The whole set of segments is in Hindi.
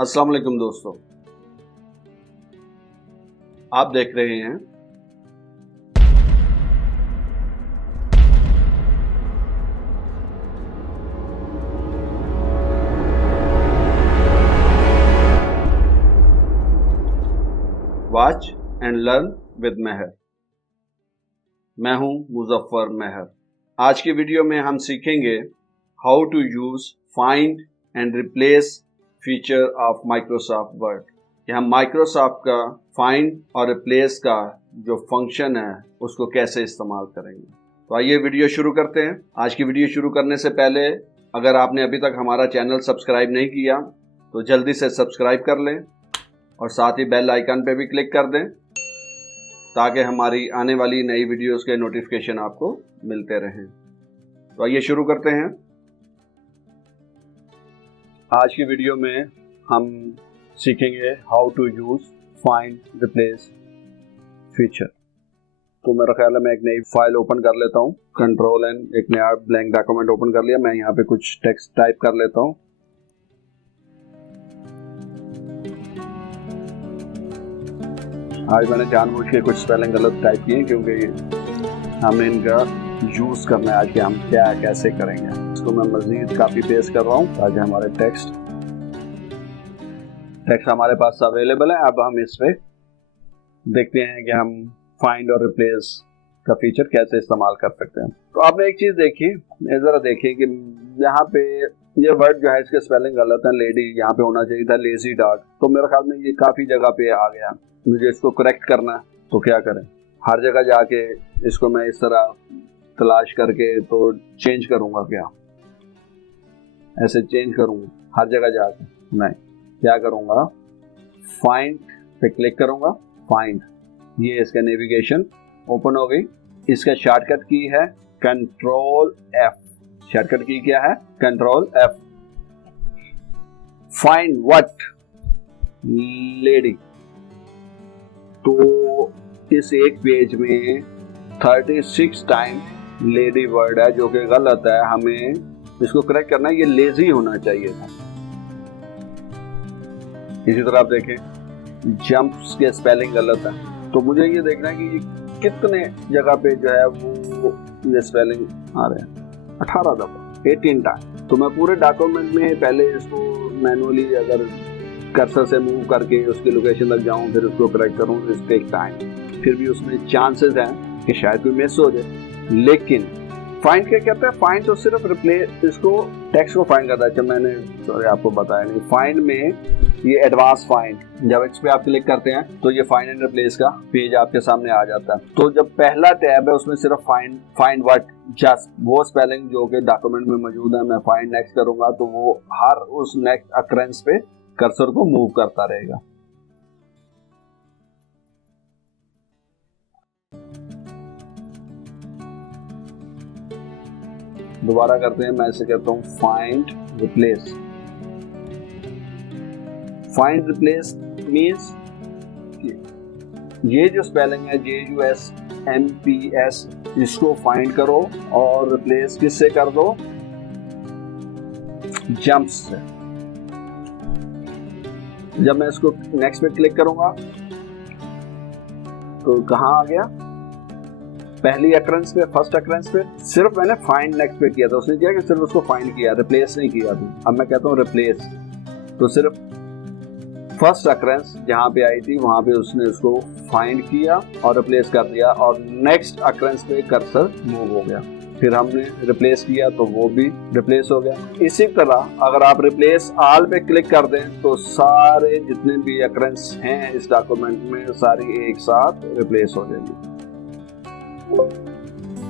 अस्सलाम वालेकुम दोस्तों, आप देख रहे हैं वॉच एंड लर्न विद मेहर। मैं हूं मुजफ्फर मेहर। आज की वीडियो में हम सीखेंगे how to use find and replace feature of Microsoft Word. कि हम माइक्रोसॉफ्ट का फाइंड और रिप्लेस का जो फंक्शन है उसको कैसे इस्तेमाल करेंगे। तो आइए वीडियो शुरू करते हैं। आज की वीडियो शुरू करने से पहले अगर आपने अभी तक हमारा चैनल सब्सक्राइब नहीं किया तो जल्दी से सब्सक्राइब कर लें और साथ ही बेल आइकन पे भी क्लिक कर दें ताकि हमारी आने वाली नई वीडियोस के नोटिफिकेशन आपको मिलते रहें। तो आइए शुरू करते हैं। आज की वीडियो में हम सीखेंगे how to use find replace feature. तो मेरा ख्याल है मैं एक नई फाइल ओपन कर लेता हूँ। कंट्रोल एंड एक नया ब्लैंक डॉक्यूमेंट ओपन कर लिया। मैं यहाँ पे कुछ टेक्स्ट टाइप कर लेता हूँ। आज मैंने जानबूझ के कुछ स्पेलिंग गलत टाइप किए क्योंकि हमें इनका यूज करना है आज कि हम क्या कैसे करेंगे। इसको मैं मजीद कॉपी पेस्ट कर रहा हूँ ताकि हमारे टेक्स्ट हमारे पास अवेलेबल है। अब हम इस पे देखते हैं कि हम फाइंड और रिप्लेस का फीचर कैसे इस्तेमाल कर सकते हैं। तो आपने एक चीज देखी, जरा देखिए कि यहाँ पे ये वर्ड जो है इसके स्पेलिंग गलत है। लेडी यहाँ पे होना चाहिए था लेजी डॉग। तो मेरे ख्याल में ये काफी जगह पे आ गया। मुझे इसको करेक्ट करना है तो क्या करें, हर जगह जाके इसको मैं इस तरह तलाश करके तो चेंज करूंगा क्या? ऐसे चेंज करूंगा हर जगह जाके? नहीं, क्या करूंगा, फाइंड पे क्लिक करूंगा। फाइंड, ये इसका नेविगेशन ओपन हो गई। इसका शॉर्टकट की है कंट्रोल एफ। शॉर्टकट की क्या है? Control F. Find what lady. तो इस एक पेज में 36 टाइम लेडी वर्ड है जो कि गलत है। हमें इसको करेक्ट करना है। ये लेजी होना चाहिए था। इसी तरह आप देखें जंप्स के स्पेलिंग गलत है। तो मुझे ये देखना है कि कितने जगह पे जो है वो ये स्पेलिंग आ रहे हैं। 18 दफा, 18 टाइम। तो मैं पूरे डॉक्यूमेंट में पहले इसको मैनुअली अगर कर्सर से मूव करके उसकी लोकेशन तक जाऊं फिर उसको करेक्ट करूं, इट टेक टाइम। फिर भी उसमें चांसेस हैं कि शायद कोई मिस हो जाए। लेकिन फाइंड क्या कहता है? फाइंड तो सिर्फ रिप्लेस, इसको टेक्स्ट को फाइंड करता है। जब मैंने आपको बताया नहीं, फाइंड में ये एडवांस फाइंड, जब इस पे आप क्लिक करते हैं तो ये फाइंड एंड रिप्लेस का पेज आपके सामने आ जाता है। तो जब पहला टैब है उसमें सिर्फ फाइंड व्हाट, जस्ट वो स्पेलिंग जो कि डॉक्यूमेंट में मौजूद है, मैं फाइंड नेक्स्ट करूंगा तो वो हर उस नेक्स्ट अकरेंस पे कर्सर को मूव करता रहेगा। दोबारा करते हैं। मैं इसे कहता हूं find replace. Find replace means ये जो स्पेलिंग है JUSMPS, इसको फाइंड करो और रिप्लेस किससे कर दो? जंप्स से। जब मैं इसको नेक्स्ट पे क्लिक करूंगा तो कहां आ गया? पहली अकरेंस पे, फर्स्ट अकरेंस पे। सिर्फ मैंने फाइंड नेक्स्ट पे किया था, उसने किया कि सिर्फ उसको फाइंड किया, रिप्लेस नहीं किया था। अब मैं कहता हूँ रिप्लेस, तो सिर्फ फर्स्ट अकरेंस जहां पे आई थी वहां पे उसने उसको फाइंड किया और रिप्लेस कर दिया और नेक्स्ट अकरेंस पे कर्सर मूव हो गया। फिर हमने रिप्लेस किया तो वो भी रिप्लेस हो गया। इसी तरह अगर आप रिप्लेस ऑल पे क्लिक कर दें तो सारे जितने भी अकरेंस हैं इस डॉक्यूमेंट में सारी एक साथ रिप्लेस हो जाएंगी।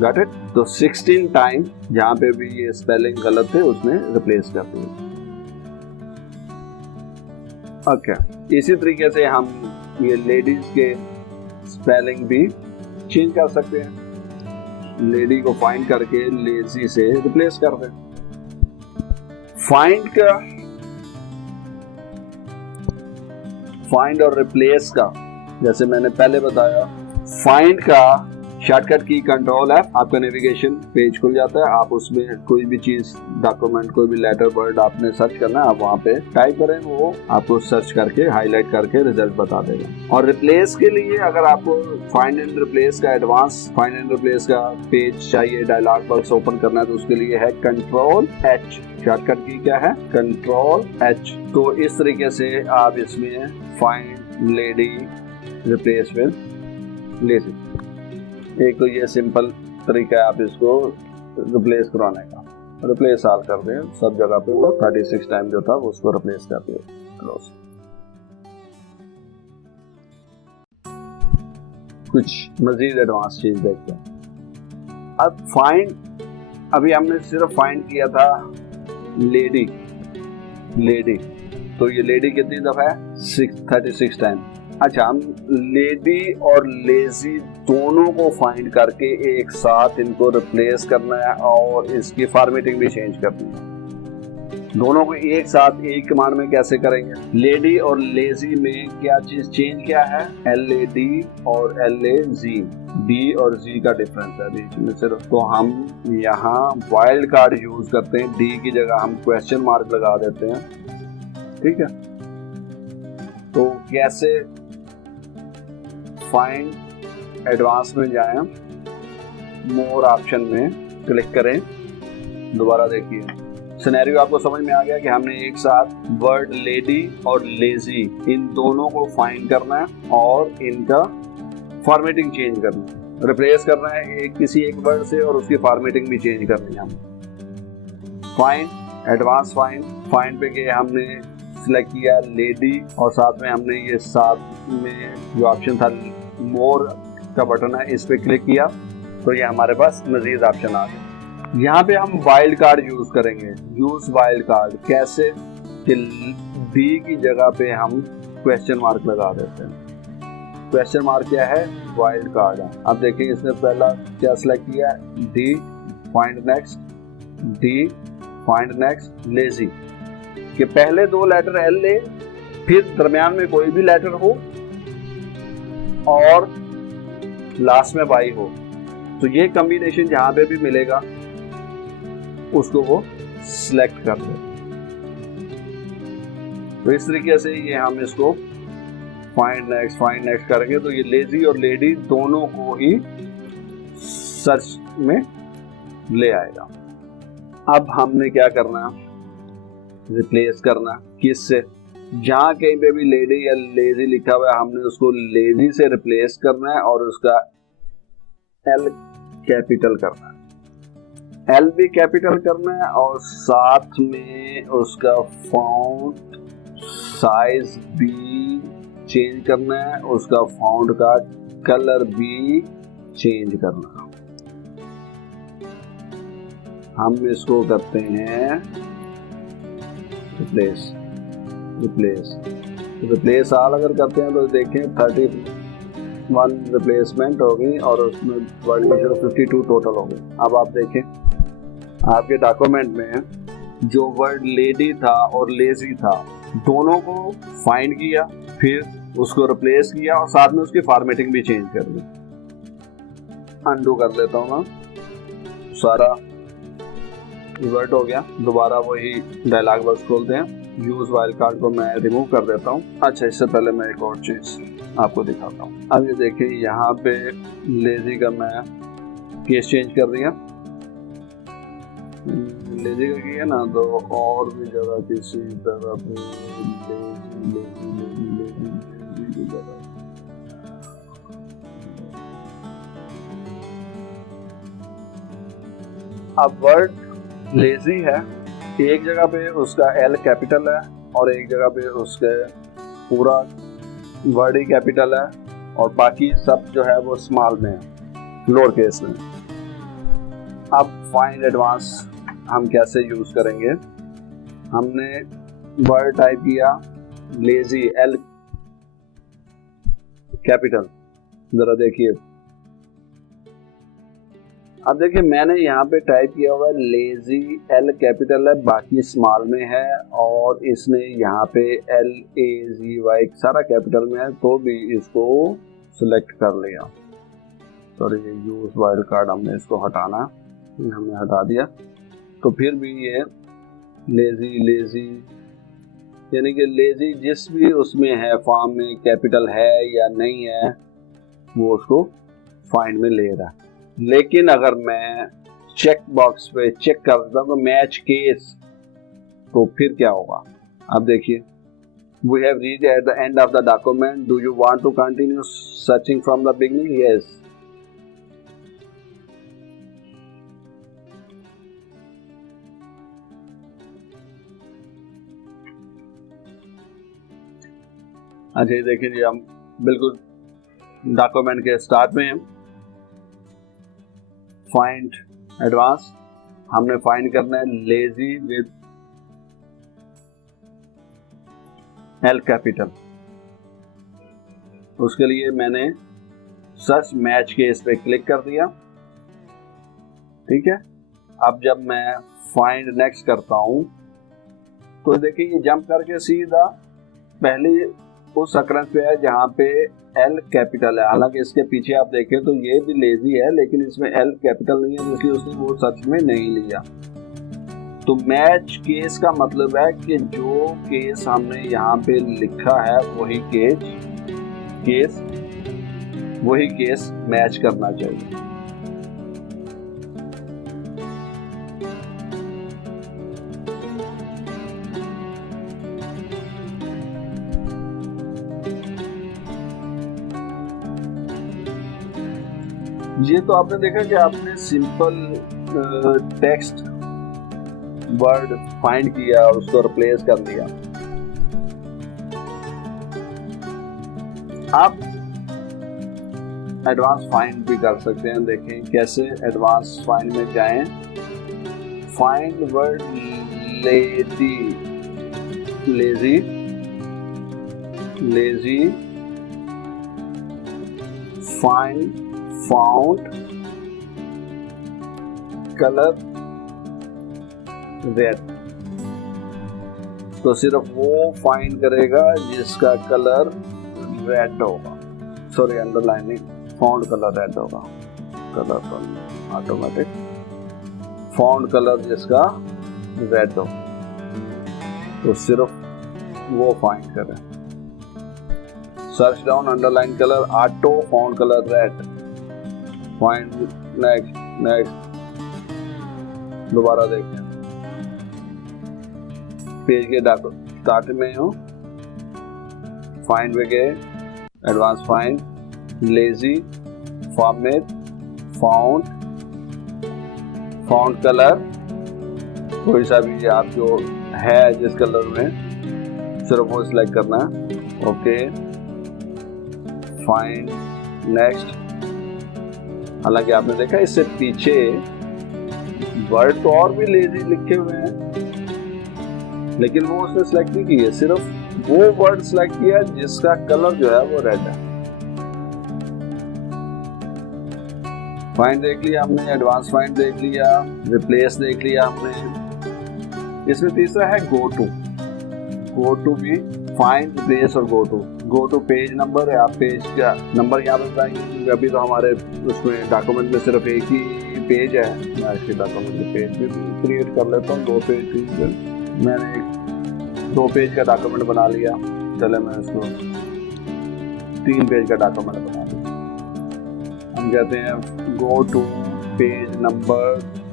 Got it? तो 16 टाइम जहां पे भी ये स्पेलिंग गलत थे उसमें रिप्लेस कर दिया। ओके, इसी तरीके से हम ये लेडीज के स्पेलिंग भी चेंज कर सकते हैं। लेडी को फाइंड करके लेजी से रिप्लेस कर दें। फाइंड और रिप्लेस का, जैसे मैंने पहले बताया, फाइंड का शॉर्टकट की कंट्रोल F, आपका नेविगेशन पेज खुल जाता है। आप उसमें कोई भी चीज, डॉक्यूमेंट, कोई भी लेटर वर्ड आपने सर्च करना है, आप वहाँ पे टाइप करें, वो आपको सर्च करके हाईलाइट करके रिजल्ट बता देगा। और रिप्लेस के लिए अगर आपको फाइंड एंड रिप्लेस का एडवांस फाइंड एंड रिप्लेस का पेज चाहिए, डायलॉग बॉक्स ओपन करना है, तो उसके लिए है कंट्रोल H। शॉर्टकट की क्या है? Control H। तो इस तरीके से आप इसमें find lady replace with lazy, एक तो ये सिंपल तरीका है आप इसको रिप्लेस कराने का। रिप्लेस ऑल कर दें सब जगह पे, वो 36 टाइम जो था उसको रिप्लेस कर दिया, क्लोज। कुछ मजीद एडवांस चीज देखते हैं। अब फाइंड, अभी हमने सिर्फ फाइंड किया था लेडी, तो ये लेडी कितनी दफा है? 36 टाइम। अच्छा, हम लेडी और लेजी दोनों को फाइंड करके एक साथ इनको रिप्लेस करना है और इसकी फॉर्मेटिंग भी चेंज करनी है। दोनों को एक साथ एक कमांड में कैसे करेंगे? लेडी और लेजी में क्या चीज चेंज क्या है? LAD और LAZ, D और Z का डिफरेंस है बीच में सिर्फ। तो हम यहाँ वाइल्ड कार्ड यूज करते हैं, D की जगह हम क्वेश्चन मार्क लगा देते हैं, ठीक है। तो कैसे फाइंड एडवांस में जाएं, मोर ऑप्शन में क्लिक करें, दोबारा देखिए सिनेरियो आपको समझ में आ गया कि हमने एक साथ वर्ड लेडी और लेजी इन दोनों को फाइंड करना है और इनका फॉर्मेटिंग चेंज करना है, रिप्लेस करना है एक किसी एक वर्ड से और उसकी फॉर्मेटिंग भी चेंज करनी है। फाइंड एडवांस फाइंड पे गए, हमने सिलेक्ट किया लेडी और साथ में हमने ये साथ में जो ऑप्शन था मोर का बटन है, इस पे क्लिक किया तो ये हमारे पास मजीद ऑप्शन आ गए। यहाँ पे हम वाइल्ड कार्ड यूज करेंगे। यूज वाइल्ड कार्ड कैसे? कि डी की जगह पे हम क्वेश्चन मार्क लगा देते हैं। क्वेश्चन मार्क क्या है? वाइल्ड कार्ड है। अब देखिए इसने पहला क्या सिलेक्ट किया? D find next, D find next lazy, कि पहले दो लेटर LA, फिर दरमियान में कोई भी लेटर हो और लास्ट में Y हो। तो ये कॉम्बिनेशन जहां पे भी मिलेगा उसको वो सिलेक्ट कर दे। तो इस तरीके से ये हम इसको फाइंड नेक्स्ट करेंगे तो ये लेजी और लेडी दोनों को ही सर्च में ले आएगा। अब हमने क्या करना? रिप्लेस करना। किससे? जहां कहीं पे भी लेडी या लेजी लिखा हुआ है हमने उसको लेजी से रिप्लेस करना है और उसका L कैपिटल करना है, L भी कैपिटल करना है और साथ में उसका फॉन्ट साइज भी चेंज करना है, उसका फॉन्ट का कलर भी चेंज करना है। हम इसको करते हैं रिप्लेस ऑल अगर करते हैं तो देखें 31 रिप्लेसमेंट हो गई और उसमें वर्ड में 52 टोटल हो गई। अब आप देखें आपके डॉक्यूमेंट में जो वर्ड लेडी था और लेजी था दोनों को फाइंड किया, फिर उसको रिप्लेस किया और साथ में उसकी फॉर्मेटिंग भी चेंज कर दी। अनडू कर देता हूँ मैं, सारा रिवर्ट हो गया। दोबारा वही डायलॉग बॉक्स खोलते हैं। यूज वाइल्ड कार्ड को मैं रिमूव कर देता हूँ। अच्छा, इससे पहले मैं एक और चीज आपको दिखाता हूँ। अब ये देखिए यहाँ पे लेजी का मैं केस चेंज कर दिया, लेजी का किया ना, तो और भी जगह किसी तरह पे लेजी जगह अब वर्ड लेजी है, एक जगह पे उसका L कैपिटल है और एक जगह पे उसके पूरा वर्ड ही कैपिटल है और बाकी सब जो है वो स्मॉल में है, लोअर केस में। अब फाइंड एडवांस हम कैसे यूज करेंगे? हमने वर्ड टाइप किया लेजी, L कैपिटल, जरा देखिए। अब देखिए मैंने यहाँ पे टाइप किया हुआ है लेजी, L कैपिटल है, बाकी स्मॉल में है और इसने यहाँ पे LAZY सारा कैपिटल में है, तो भी इसको सिलेक्ट कर लिया। सॉरी यूज वाइल्ड कार्ड हमने इसको हटाना, हमने हटा दिया। तो फिर भी ये लेजी यानी कि लेजी जिस भी उसमें है फॉर्म में कैपिटल है या नहीं है वो उसको फाइंड में ले रहा है। लेकिन अगर मैं चेक बॉक्स पे चेक करता हूँ तो मैच केस, तो फिर क्या होगा? अब देखिए, we have reached at the end of the document. Do you want to continue searching from the beginning? Yes. अच्छा ये देखिए जी, हम बिल्कुल डॉक्यूमेंट के स्टार्ट में हैं। फाइंड एडवांस, हमने फाइंड करना है लेजी विद एल कैपिटल। उसके लिए मैंने सर्च मैच केस पे क्लिक कर दिया, ठीक है। अब जब मैं फाइंड नेक्स्ट करता हूं तो देखिए ये जंप करके सीधा पहले उस अकरेंस पे है जहां पे एल कैपिटल है। हालांकि इसके पीछे आप देखें तो ये भी लेजी है लेकिन इसमें एल कैपिटल नहीं है, इसलिए उसने वो सर्च में नहीं लिया। तो मैच केस का मतलब है कि जो केस हमने यहाँ पे लिखा है वही केस मैच करना चाहिए। ये तो आपने देखा कि आपने सिंपल टेक्स्ट वर्ड फाइंड किया और उसको रिप्लेस कर दिया। आप एडवांस फाइंड भी कर सकते हैं। देखें कैसे, एडवांस फाइंड में जाएं, find word lazy find found colour red. तो सिर्फ वो फाइंड करेगा जिसका कलर रेड होगा, sorry underlining, found colour red होगा, कलर ऑटोमेटिक फाउंड कलर जिसका रेड हो, तो सिर्फ वो फाइंड करें। Search down underline colour auto found colour red, find next दोबारा देखें। पेज के स्टार्ट में हो, फाइंड में गए, advance find, lazy, format, found colour, कोई सा भी आप जो है जिस कलर में सिर्फ वो सिलेक्ट करना है, ओके, फाइंड नेक्स्ट। हालांकि आपने देखा इससे पीछे वर्ड तो और भी लेजी लिखे हुए हैं लेकिन वो उसने सिलेक्ट नहीं किए, सिर्फ वो वर्ड सिलेक्ट किया जिसका कलर जो है वो रेड है। फाइंड देख लिया हमने, एडवांस फाइंड देख लिया, रिप्लेस देख लिया हमने। इसमें तीसरा है गो टू भी, फाइंड, रिप्लेस और गो टू पेज नंबर है। आप पेज का नंबर यहाँ पे बताएंगे क्योंकि अभी तो हमारे उसमें डॉक्यूमेंट में सिर्फ एक ही पेज है। मैं इसके डॉक्यूमेंट के पेज भी क्रिएट कर लेता हूँ, 2 पेज। मैंने 2 पेज का डॉक्यूमेंट बना लिया, चले मैं इसको 3 पेज का डॉक्यूमेंट बना लिया। हम कहते हैं गो टू पेज नंबर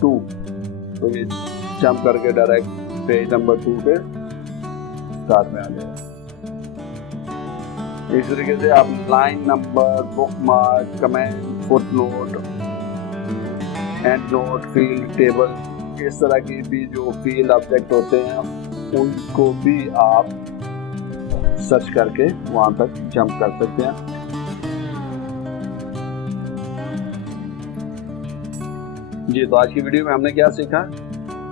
2, तो ये जंप करके डायरेक्ट पेज नंबर 2 के स्टार्ट में आ जाएगा। इस तरीके से आप line number, bookmark, comment, footnote, and note, field, table, इस तरह की भी जो फील्ड ऑब्जेक्ट होते हैं उनको भी आप सर्च करके वहां तक जंप कर सकते हैं। जी, तो आज की वीडियो में हमने क्या सीखा?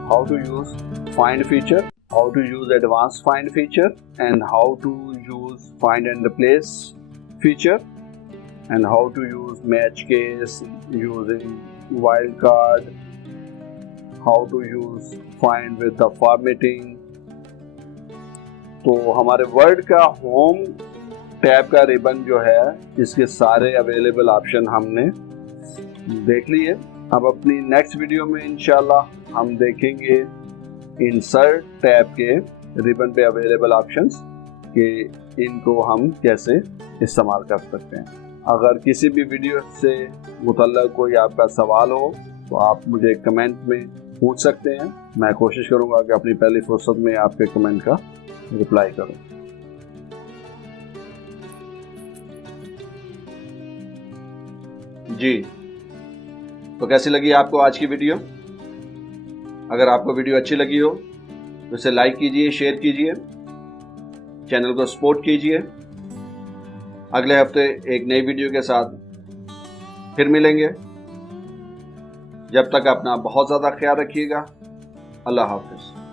How to use find feature, how to use advanced find feature, and how to use find and replace feature, and how to use match case using wildcard, how to use find with the formatting। तो हमारे वर्ड का होम टैब का रिबन जो है इसके सारे अवेलेबल ऑप्शन हमने देख लिए। अब अपनी नेक्स्ट वीडियो में इंशाल्लाह हम देखेंगे इंसर्ट टैब के रिबन पे अवेलेबल ऑप्शंस कि इनको हम कैसे इस्तेमाल कर सकते हैं। अगर किसी भी वीडियो से मुतल्लक कोई आपका सवाल हो तो आप मुझे कमेंट में पूछ सकते हैं। मैं कोशिश करूंगा कि अपनी पहली फुर्सत में आपके कमेंट का रिप्लाई करूं। जी, तो कैसी लगी आपको आज की वीडियो? अगर आपको वीडियो अच्छी लगी हो तो इसे लाइक कीजिए, शेयर कीजिए, चैनल को सपोर्ट कीजिए। अगले हफ्ते एक नई वीडियो के साथ फिर मिलेंगे। जब तक अपना बहुत ज़्यादा ख्याल रखिएगा। अल्लाह हाफ़िज़।